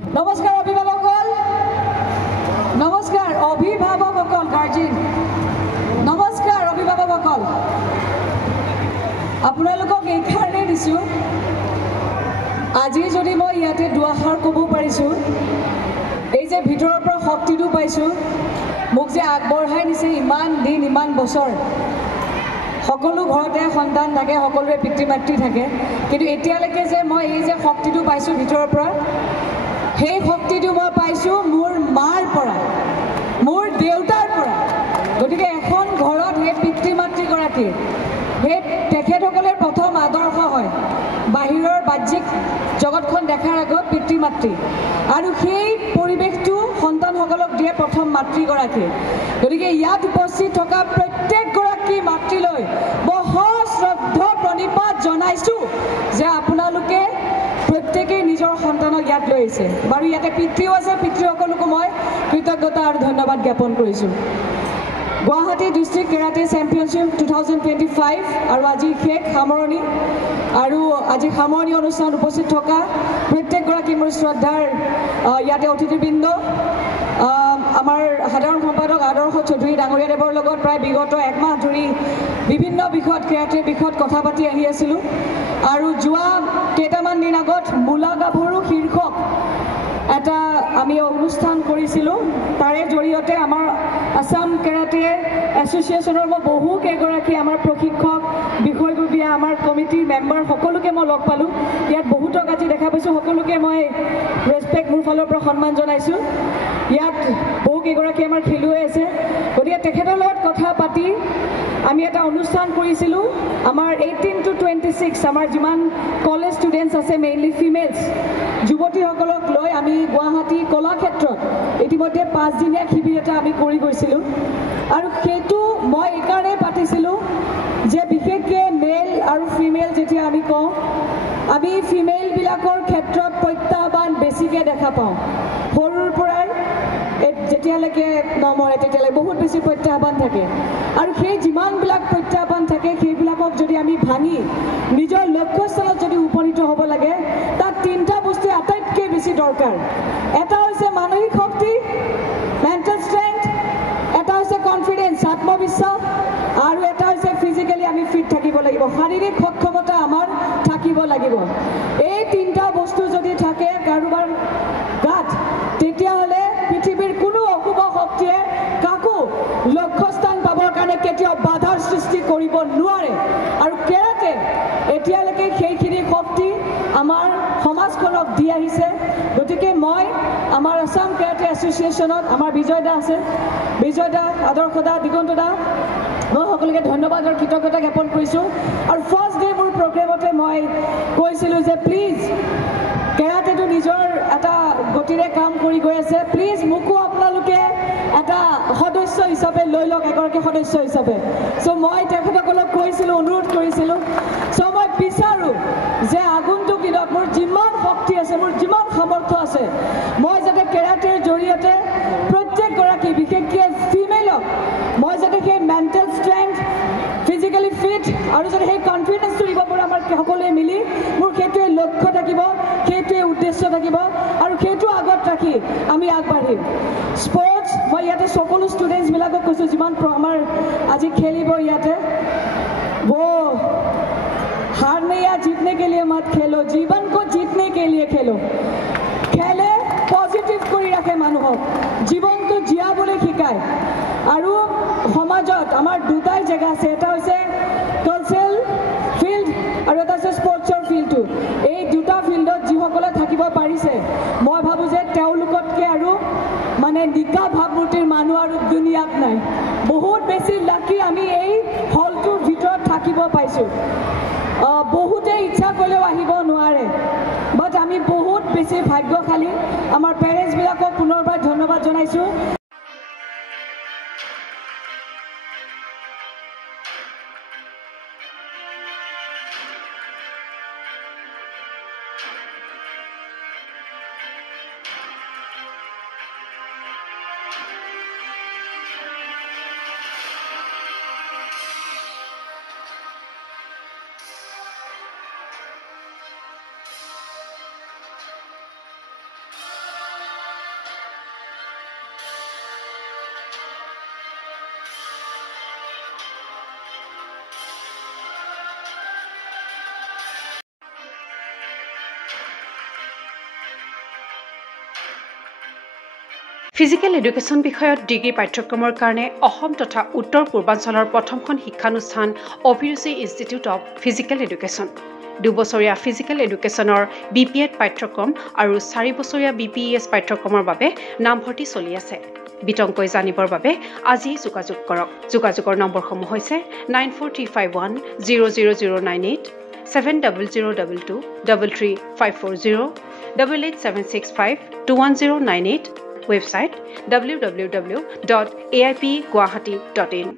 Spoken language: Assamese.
নমস্কাৰ অভিভাৱকসকল, নমস্কাৰ অভিভাৱকসকল, গাৰ্জেন, নমস্কাৰ অভিভাৱকসকল। আপোনালোকক এইকাৰণে দিছোঁ, আজি যদি মই ইয়াতে দুআষাৰ ক'ব পাৰিছোঁ, এই যে ভিতৰৰ পৰা শক্তিটো পাইছোঁ, মোক যে আগবঢ়াই নিছে ইমান দিন ইমান বছৰ। সকলো ঘৰতে সন্তান থাকে, সকলোৰে পিতৃ মাতৃ থাকে, কিন্তু এতিয়ালৈকে যে মই এই যে শক্তিটো পাইছোঁ ভিতৰৰ পৰা, সেই শক্তিটো মই পাইছোঁ মোৰ মাৰ পৰা, মোৰ দেউতাৰ পৰা। গতিকে এখন ঘৰত সেই পিতৃ মাতৃগৰাকী, সেই তেখেতসকলে প্ৰথম আদৰ্শ হয় বাহিৰৰ বাহ্যিক জগতখন দেখাৰ আগত পিতৃ মাতৃ, আৰু সেই পৰিৱেশটো সন্তানসকলক দিয়ে প্ৰথম মাতৃগৰাকী। গতিকে ইয়াত উপস্থিত থকা প্ৰত্যেকগৰাকী মাতৃলৈ মই সশ্ৰদ্ধা প্ৰণিপাত জনাইছোঁ যে আপোনালোকে প্ৰত্যেকেই নিজৰ সন্তানক ইয়াত লৈ আহিছে। বাৰু ইয়াতে পিতৃও আছে, পিতৃসকলকো মই কৃতজ্ঞতা আৰু ধন্যবাদ জ্ঞাপন কৰিছোঁ। গুৱাহাটী ডিষ্ট্ৰিক্ট কেৰাটে চেম্পিয়নশ্বিপ 2025 আৰু আজি শেষ সামৰণি, আৰু আজি সামৰণি অনুষ্ঠানত উপস্থিত থকা প্ৰত্যেকগৰাকী মোৰ শ্ৰদ্ধাৰ ইয়াতে অতিথিবৃন্দ, আমাৰ সাধাৰণ সম্পাদক আদৰ্শ চৌধুৰী ডাঙৰীয়াদেৱৰ লগত প্ৰায় বিগত একমাহ ধৰি বিভিন্ন বিষয়ত কেৰাটেৰ বিষয়ত কথা পাতি আহি আছিলোঁ, আৰু যোৱা কেইটামান দিন আগত মূলা গাভৰু শীৰ্ষক এটা আমি অনুষ্ঠান কৰিছিলোঁ। তাৰে জৰিয়তে আমাৰ আছাম কেৰাটে এছ'চিয়েশ্যনৰ মই বহুকেইগৰাকী আমাৰ প্ৰশিক্ষক, বিষয়ববীয়া, আমাৰ কমিটিৰ মেম্বাৰ সকলোকে মই লগ পালোঁ। ইয়াত বহুতক আজি দেখা পাইছোঁ, সকলোকে মই ৰেচপেক্ট মোৰ ফালৰ পৰা সন্মান জনাইছোঁ। ইয়াত বহুকেইগৰাকী আমাৰ খেলুৱৈ আছে, গতিকে তেখেতৰ লগত কথা পাতি আমি এটা অনুষ্ঠান কৰিছিলোঁ। আমাৰ 18 to 26 আমাৰ যিমান কলেজ ষ্টুডেণ্টছ আছে, মেইনলি ফিমেলছ যুৱতীসকলক লৈ আমি গুৱাহাটী কলাক্ষেত্ৰত ইতিমধ্যে 5 দিনীয়া শিবিৰ এটা আমি কৰি গৈছিলোঁ। আৰু সেইটো মই এইকাৰণেই পাতিছিলোঁ যে বিশেষকৈ মেল আৰু ফিমেল যেতিয়া আমি কওঁ, আমি ফিমেলবিলাকৰ ক্ষেত্ৰত প্ৰত্যাহ্বান বেছিকৈ দেখা পাওঁ। সৰুৰ পৰাই যেতিয়ালৈকে নমৰে তেতিয়ালৈকে বহুত বেছি প্ৰত্যাহ্বান থাকে, আৰু সেই যিমানবিলাক প্ৰত্যাহ্বান থাকে সেইবিলাকক যদি আমি ভাঙি নিজৰ লক্ষ্যস্থানত যদি উপনীত হ'ব লাগে, তাত 3টা বস্তু আটাইতকৈ বেছি দৰকাৰ। এটা হৈছে মানসিক শক্তি, মেণ্টেল ষ্ট্ৰেংথ, এটা হৈছে কনফিডেন্স, আত্মবিশ্বাস, আৰু এটা হৈছে ফিজিকেলি আমি ফিট থাকিব লাগিব, শাৰীৰিক সক্ষমতা আমাৰ থাকিব লাগিব। এই 3টা বস্তু যদি থাকে কাৰোবাৰ গাত, তেতিয়াহ'লে পৃথিৱীৰ কোনো অশুভ শক্তিয়ে কাকো লক্ষ্যস্থান পাবৰ কাৰণে কেতিয়াও বাধাৰ সৃষ্টি কৰিব নোৱাৰে। আৰু কেৰাটে এতিয়ালৈকে সেইখিনি শক্তি আমাৰ সমাজখনক দি আহিছে। গতিকে মই আমাৰ আছাম কেৰাটে এছ'চিয়েশ্যনত আমাৰ বিজয় দা আছে, বিজয় দা, আদৰ্শ দা, দিগন্ত দা, মই সকলোকে ধন্যবাদ আৰু কৃতজ্ঞতা জ্ঞাপন কৰিছোঁ। আৰু ফাৰ্ষ্ট ডে মোৰ প্ৰগ্ৰেমতে মই কৈছিলোঁ যে প্লিজ, কেৰাটেটো নিজৰ এটা গতিৰে কাম কৰি গৈ আছে, প্লিজ মোকো আপোনালোকে এটা সদস্য হিচাপে লৈ লওক, এগৰাকী সদস্য হিচাপে। চ' মই তেখেতসকলক কৈছিলোঁ, অনুৰোধ কৰিছিলোঁ। চ' মই বিচাৰোঁ যে আগন্তুক দিনত মোৰ যিমান শক্তি আছে, মোৰ যিমান সামৰ্থ্য আছে, মই যাতে কেৰাটেৰ জৰিয়তে প্ৰত্যেকগৰাকী, বিশেষকৈ ফিমেলক মই যাতে সেই মেণ্টেল ষ্ট্ৰেংথ, ফিজিকেলি ফিট, আৰু যদি সেই কনফিডেন্সটো দিব পাৰোঁ আমাৰ সকলোৱে মিলি, মোৰ সেইটোৱে লক্ষ্য থাকিব, সেইটোৱে উদ্দেশ্য থাকিব, আৰু সেইটো আগত ৰাখি আমি আগবাঢ়িম। স্পৰ্টছ, মই ইয়াতে সকলো ষ্টুডেণ্টছবিলাকক কৈছোঁ যিমান আমাৰ আজি খেলিব ইয়াতে, हारने या जीतने के लिए मत खेलो, जीवन को जीतने के लिए खेलो। खेले पॉजिटिव কৰি ৰাখে মানুহক, জীৱনটো জীয়াবলৈ শিকায়। আৰু সমাজত আমাৰ দুটাই জেগা আছে, এটা হৈছে কালচাৰেল ফিল্ড আৰু এটা হৈছে স্পৰ্টছৰ ফিল্ডটো। এই দুটা ফিল্ডত যিসকলে থাকিব পাৰিছে, মই ভাবোঁ যে তেওঁলোকতকৈ আৰু মানে নিকা ভাৱমূৰ্তিৰ মানুহ আৰু দুনিয়াত নাই। বহুত বেছি লাকি আমি এই হলটোৰ ভিতৰত থাকিব পাইছোঁ। বহুতে ইচ্ছা কৰিলেও আহিব নোৱাৰে, বাট আমি বহুত বেছি ভাগ্যশালী। আমাৰ পেৰেণ্টছবিলাকক পুনৰবাৰ ধন্যবাদ জনাইছোঁ। ফিজিকেল এডুকেশ্যন বিষয়ত ডিগ্ৰী পাঠ্যক্ৰমৰ কাৰণে অসম তথা উত্তৰ পূৰ্বাঞ্চলৰ প্ৰথমখন শিক্ষানুষ্ঠান অভিৰুচি ইনষ্টিটিউট অৱ ফিজিকেল এডুকেশ্যন। 2 বছৰীয়া ফিজিকেল এডুকেশ্যনৰ BPEd পাঠ্যক্ৰম আৰু 4 বছৰীয়া BPES পাঠ্যক্ৰমৰ বাবে নামভৰ্তি চলি আছে। বিতংকৈ জানিবৰ বাবে আজি যোগাযোগ কৰক। যোগাযোগৰ নম্বৰসমূহ হৈছে 9435100098, 7002233540, 88765210998, website www.aipguwahati.in